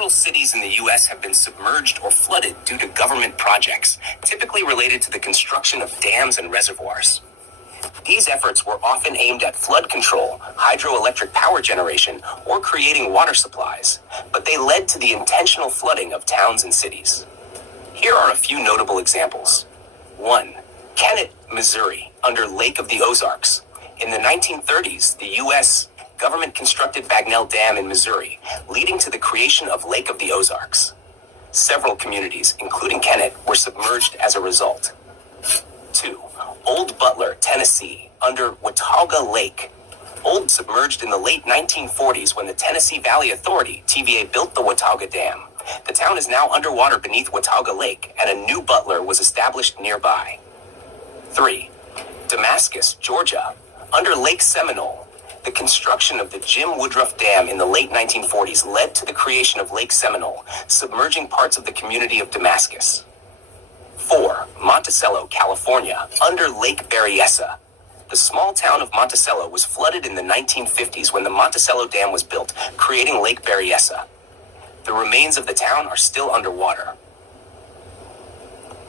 Several cities in the U.S. have been submerged or flooded due to government projects, typically related to the construction of dams and reservoirs. These efforts were often aimed at flood control, hydroelectric power generation, or creating water supplies, but they led to the intentional flooding of towns and cities. Here are a few notable examples. 1. Kennett, Missouri, under Lake of the Ozarks. In the 1930s, the U.S. government constructed Bagnell Dam in Missouri, leading to the creation of Lake of the Ozarks. Several communities, including Kennett, were submerged as a result. 2. Old Butler, Tennessee, under Watauga Lake. Old submerged in the late 1940s when the Tennessee Valley Authority, TVA, built the Watauga Dam. The town is now underwater beneath Watauga Lake, and a new Butler was established nearby. 3. Damascus, Georgia, under Lake Seminole. The construction of the Jim Woodruff Dam in the late 1940s led to the creation of Lake Seminole, submerging parts of the community of Damascus. 4. Monticello, California, under Lake Berryessa. The small town of Monticello was flooded in the 1950s when the Monticello Dam was built, creating Lake Berryessa. The remains of the town are still underwater.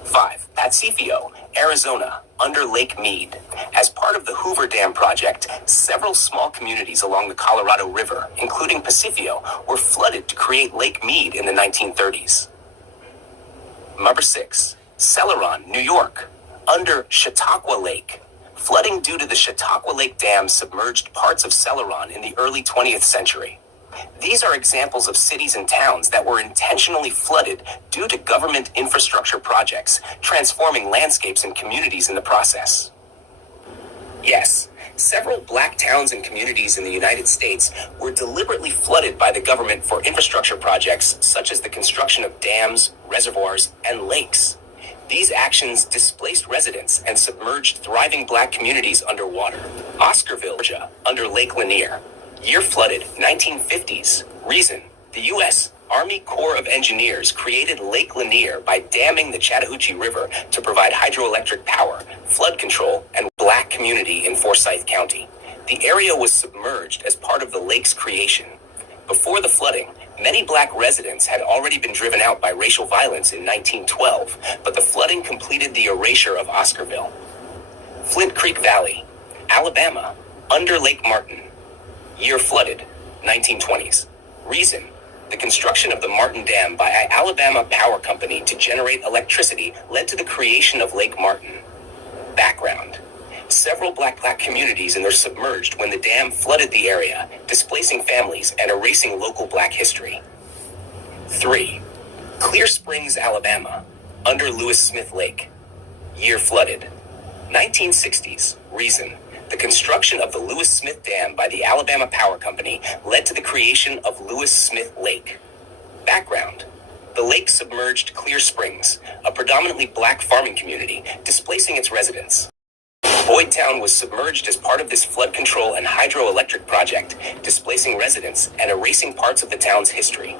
5. Pacifio, Arizona, under Lake Mead. As part of the Hoover Dam project, several small communities along the Colorado River, including Pacifio, were flooded to create Lake Mead in the 1930s. Number 6. Celeron, New York, under Chautauqua Lake. Flooding due to the Chautauqua Lake Dam submerged parts of Celeron in the early 20th century. These are examples of cities and towns that were intentionally flooded due to government infrastructure projects, transforming landscapes and communities in the process. Yes, several black towns and communities in the United States were deliberately flooded by the government for infrastructure projects such as the construction of dams, reservoirs, and lakes. These actions displaced residents and submerged thriving black communities underwater. Oscarville, Georgia, under Lake Lanier. Year flooded, 1950s. Reason: the U.S. Army Corps of Engineers created Lake Lanier by damming the Chattahoochee River to provide hydroelectric power, flood control, and black community in Forsyth County. The area was submerged as part of the lake's creation. Before the flooding, many black residents had already been driven out by racial violence in 1912, but the flooding completed the erasure of Oscarville. Flint Creek Valley, Alabama, under Lake Martin. Year flooded, 1920s. Reason: the construction of the Martin Dam by Alabama Power Company to generate electricity led to the creation of Lake Martin. Background: several black communities were submerged when the dam flooded the area, displacing families and erasing local black history. 3. Clear Springs, Alabama, under Lewis Smith Lake. Year flooded, 1960s. Reason: the construction of the Lewis Smith Dam by the Alabama Power Company led to the creation of Lewis Smith Lake. Background: the lake submerged Clear Springs, a predominantly black farming community, displacing its residents. Boyd Town was submerged as part of this flood control and hydroelectric project, displacing residents and erasing parts of the town's history.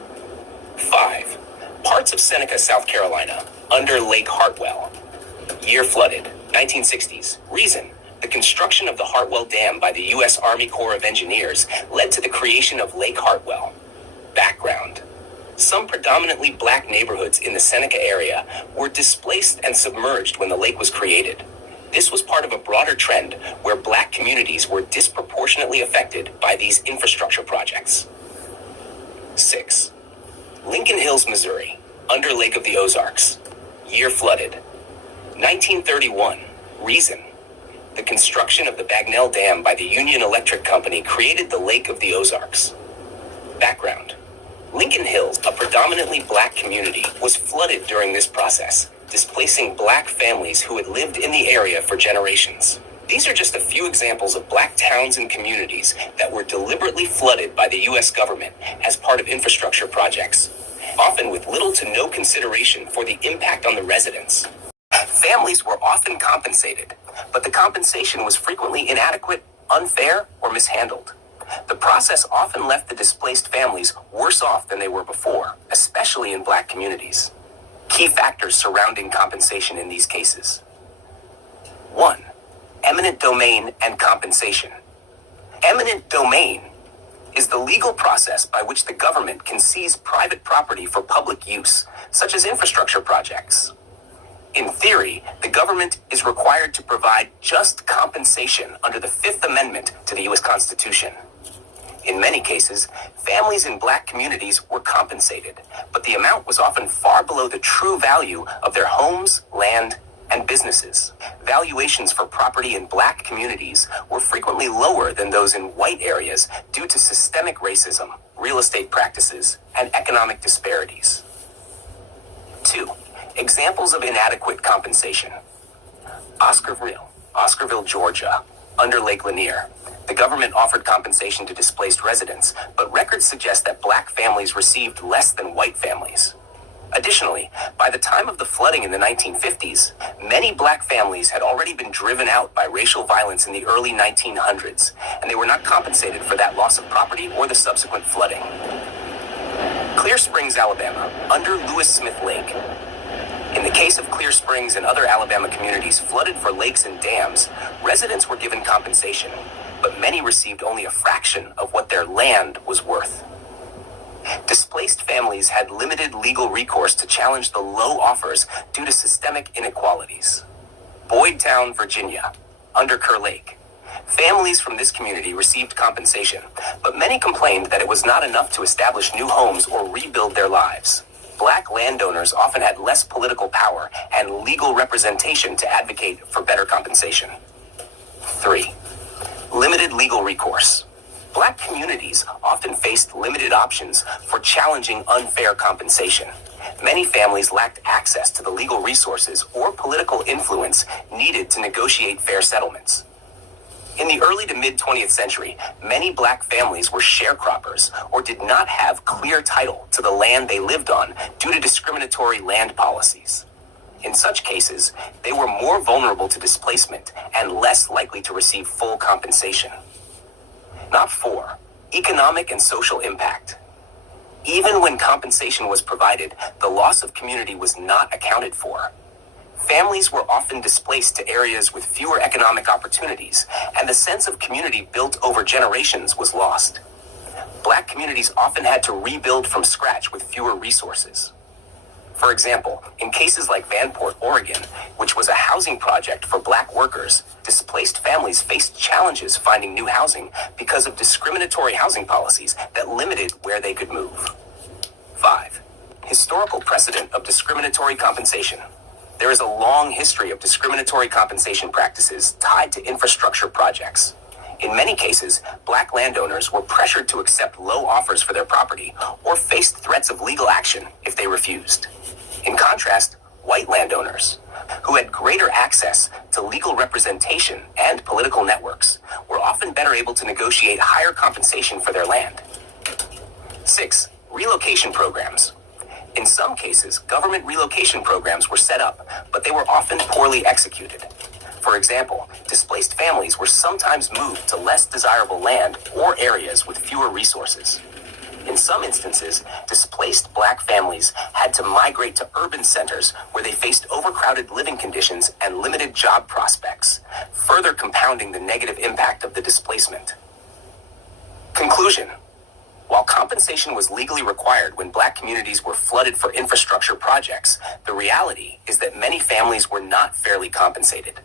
5. Parts of Seneca, South Carolina, under Lake Hartwell. Year flooded, 1960s. Reason: the construction of the Hartwell Dam by the U.S. Army Corps of Engineers led to the creation of Lake Hartwell. Background: some predominantly black neighborhoods in the Seneca area were displaced and submerged when the lake was created. This was part of a broader trend where black communities were disproportionately affected by these infrastructure projects. 6. Lincoln Hills, Missouri, under Lake of the Ozarks. Year flooded, 1931. Reason: the construction of the Bagnell Dam by the Union Electric Company created the Lake of the Ozarks. Background: Lincoln Hills, a predominantly black community, was flooded during this process, displacing black families who had lived in the area for generations. These are just a few examples of black towns and communities that were deliberately flooded by the U.S. government as part of infrastructure projects, often with little to no consideration for the impact on the residents. Families were often compensated, but the compensation was frequently inadequate, unfair, or mishandled. The process often left the displaced families worse off than they were before, especially in black communities. Key factors surrounding compensation in these cases. 1. Eminent domain and compensation. Eminent domain. is the legal process by which the government can seize private property for public use, such as infrastructure projects. In theory, the government is required to provide just compensation under the Fifth Amendment to the U.S. Constitution. In many cases, families in black communities were compensated, but the amount was often far below the true value of their homes, land, and businesses. Valuations for property in black communities were frequently lower than those in white areas due to systemic racism, real estate practices, and economic disparities. 2. Examples of inadequate compensation. Oscarville, Georgia, under Lake Lanier. The government offered compensation to displaced residents, but records suggest that black families received less than white families. Additionally, by the time of the flooding in the 1950s, many black families had already been driven out by racial violence in the early 1900s, and they were not compensated for that loss of property or the subsequent flooding. Clear Springs, Alabama, under Lewis Smith Lake. In the case of Clear Springs and other Alabama communities flooded for lakes and dams, residents were given compensation, but many received only a fraction of what their land was worth. Displaced families had limited legal recourse to challenge the low offers due to systemic inequalities. Boydtown, Virginia, under Kerr Lake. Families from this community received compensation, but many complained that it was not enough to establish new homes or rebuild their lives. Black landowners often had less political power and legal representation to advocate for better compensation. 3. Limited legal recourse. Black communities often faced limited options for challenging unfair compensation. Many families lacked access to the legal resources or political influence needed to negotiate fair settlements. In the early to mid-20th century, many black families were sharecroppers or did not have clear title to the land they lived on due to discriminatory land policies. In such cases, they were more vulnerable to displacement and less likely to receive full compensation. 4. Economic and social impact. Even when compensation was provided, the loss of community was not accounted for. Families were often displaced to areas with fewer economic opportunities, and the sense of community built over generations was lost. Black communities often had to rebuild from scratch with fewer resources. For example, in cases like Vanport, Oregon, which was a housing project for black workers, displaced families faced challenges finding new housing because of discriminatory housing policies that limited where they could move. 5. Historical precedent of discriminatory compensation. There is a long history of discriminatory compensation practices tied to infrastructure projects. In many cases, black landowners were pressured to accept low offers for their property or faced threats of legal action if they refused. In contrast, white landowners, who had greater access to legal representation and political networks, were often better able to negotiate higher compensation for their land. 6. Relocation programs. In some cases, government relocation programs were set up, but they were often poorly executed. For example, displaced families were sometimes moved to less desirable land or areas with fewer resources. In some instances, displaced black families had to migrate to urban centers where they faced overcrowded living conditions and limited job prospects, further compounding the negative impact of the displacement. Conclusion. While compensation was legally required when black communities were flooded for infrastructure projects, the reality is that many families were not fairly compensated.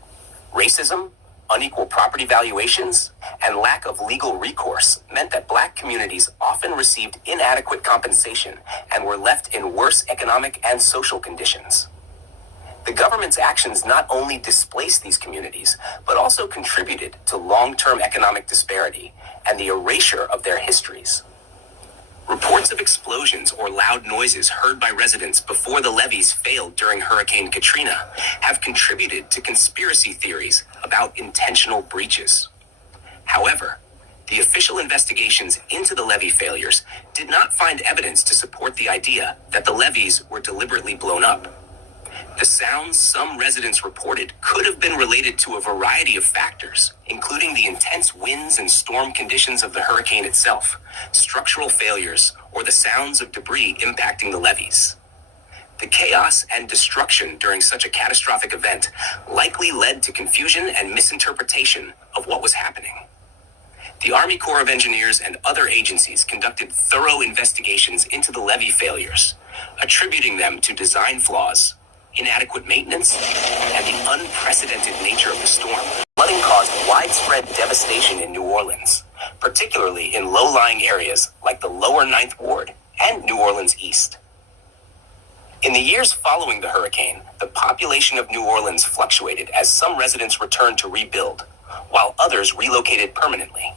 Racism, unequal property valuations, and lack of legal recourse meant that black communities often received inadequate compensation and were left in worse economic and social conditions. The government's actions not only displaced these communities, but also contributed to long-term economic disparity and the erasure of their histories. Reports of explosions or loud noises heard by residents before the levees failed during Hurricane Katrina have contributed to conspiracy theories about intentional breaches. However, the official investigations into the levee failures did not find evidence to support the idea that the levees were deliberately blown up. The sounds some residents reported could have been related to a variety of factors, including the intense winds and storm conditions of the hurricane itself, structural failures, or the sounds of debris impacting the levees. The chaos and destruction during such a catastrophic event likely led to confusion and misinterpretation of what was happening. The Army Corps of Engineers and other agencies conducted thorough investigations into the levee failures, attributing them to design flaws, inadequate maintenance, and the unprecedented nature of the storm. Flooding caused widespread devastation in New Orleans, particularly in low-lying areas like the lower Ninth Ward and New Orleans East. In the years following the hurricane, the population of New Orleans fluctuated as some residents returned to rebuild, while others relocated permanently.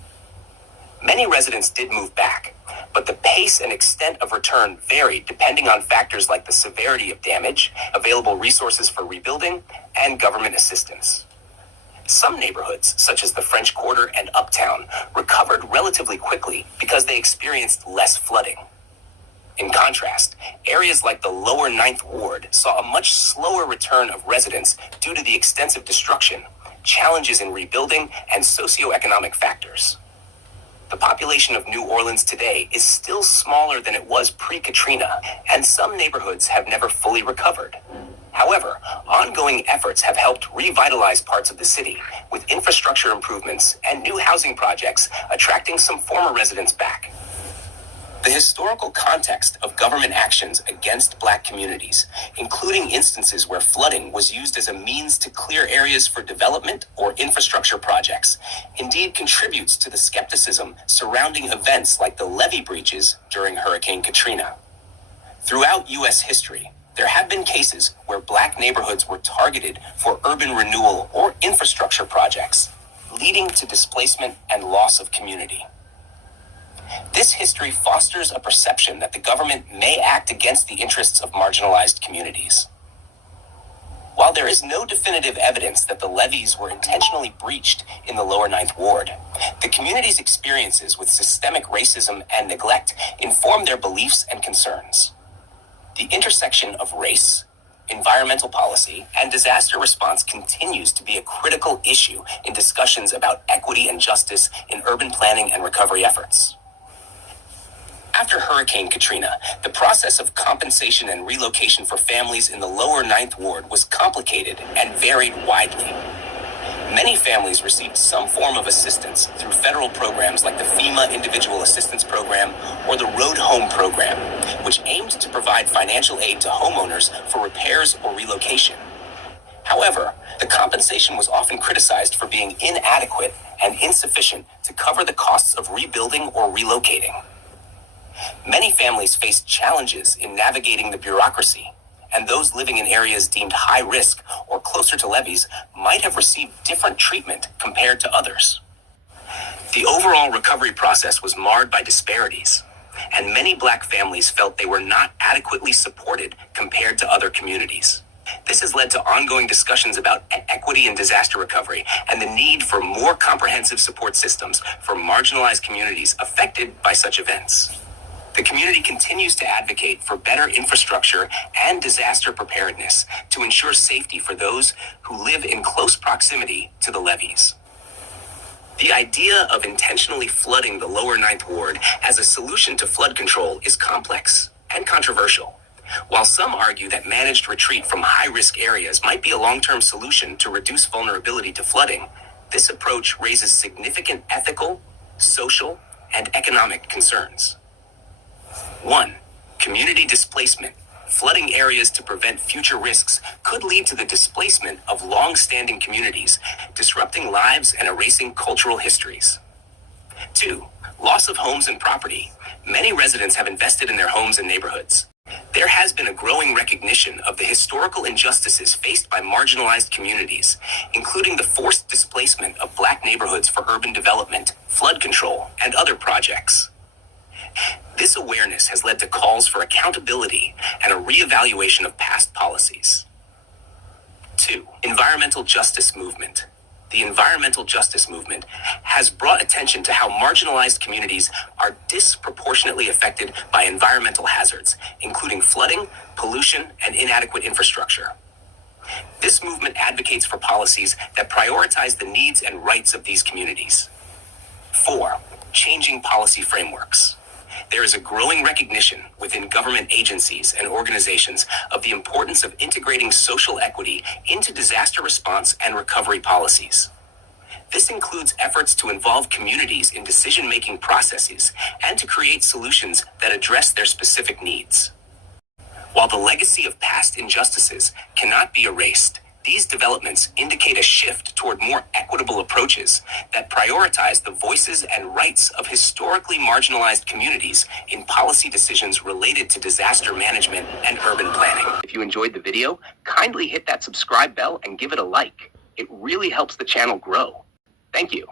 Many residents did move back, but the pace and extent of return varied depending on factors like the severity of damage, available resources for rebuilding, and government assistance. Some neighborhoods, such as the French Quarter and Uptown, recovered relatively quickly because they experienced less flooding. In contrast, areas like the lower Ninth Ward saw a much slower return of residents due to the extensive destruction, challenges in rebuilding, and socioeconomic factors. The population of New Orleans today is still smaller than it was pre-Katrina, and some neighborhoods have never fully recovered. However, ongoing efforts have helped revitalize parts of the city, with infrastructure improvements and new housing projects attracting some former residents back. The historical context of government actions against Black communities, including instances where flooding was used as a means to clear areas for development or infrastructure projects, indeed contributes to the skepticism surrounding events like the levee breaches during Hurricane Katrina. Throughout U.S. history, there have been cases where Black neighborhoods were targeted for urban renewal or infrastructure projects, leading to displacement and loss of community. This history fosters a perception that the government may act against the interests of marginalized communities. While there is no definitive evidence that the levees were intentionally breached in the lower Ninth Ward, the community's experiences with systemic racism and neglect inform their beliefs and concerns. The intersection of race, environmental policy, and disaster response continues to be a critical issue in discussions about equity and justice in urban planning and recovery efforts. After Hurricane Katrina, the process of compensation and relocation for families in the lower Ninth Ward was complicated and varied widely. Many families received some form of assistance through federal programs like the FEMA Individual Assistance Program or the Road Home Program, which aimed to provide financial aid to homeowners for repairs or relocation. However, the compensation was often criticized for being inadequate and insufficient to cover the costs of rebuilding or relocating. Many families faced challenges in navigating the bureaucracy, and those living in areas deemed high risk or closer to levees might have received different treatment compared to others. The overall recovery process was marred by disparities, and many Black families felt they were not adequately supported compared to other communities. This has led to ongoing discussions about equity in disaster recovery and the need for more comprehensive support systems for marginalized communities affected by such events. The community continues to advocate for better infrastructure and disaster preparedness to ensure safety for those who live in close proximity to the levees. The idea of intentionally flooding the lower Ninth Ward as a solution to flood control is complex and controversial. While some argue that managed retreat from high-risk areas might be a long-term solution to reduce vulnerability to flooding, this approach raises significant ethical, social, and economic concerns. 1. Community displacement. Flooding areas to prevent future risks could lead to the displacement of long-standing communities, disrupting lives and erasing cultural histories. 2. Loss of homes and property. Many residents have invested in their homes and neighborhoods. There has been a growing recognition of the historical injustices faced by marginalized communities, including the forced displacement of Black neighborhoods for urban development, flood control, and other projects. This awareness has led to calls for accountability and a reevaluation of past policies. 2. Environmental justice movement. The environmental justice movement has brought attention to how marginalized communities are disproportionately affected by environmental hazards, including flooding, pollution, and inadequate infrastructure. This movement advocates for policies that prioritize the needs and rights of these communities. 4. Changing policy frameworks. There is a growing recognition within government agencies and organizations of the importance of integrating social equity into disaster response and recovery policies. This includes efforts to involve communities in decision-making processes and to create solutions that address their specific needs. While the legacy of past injustices cannot be erased, these developments indicate a shift toward more equitable approaches that prioritize the voices and rights of historically marginalized communities in policy decisions related to disaster management and urban planning. If you enjoyed the video, kindly hit that subscribe bell and give it a like. It really helps the channel grow. Thank you.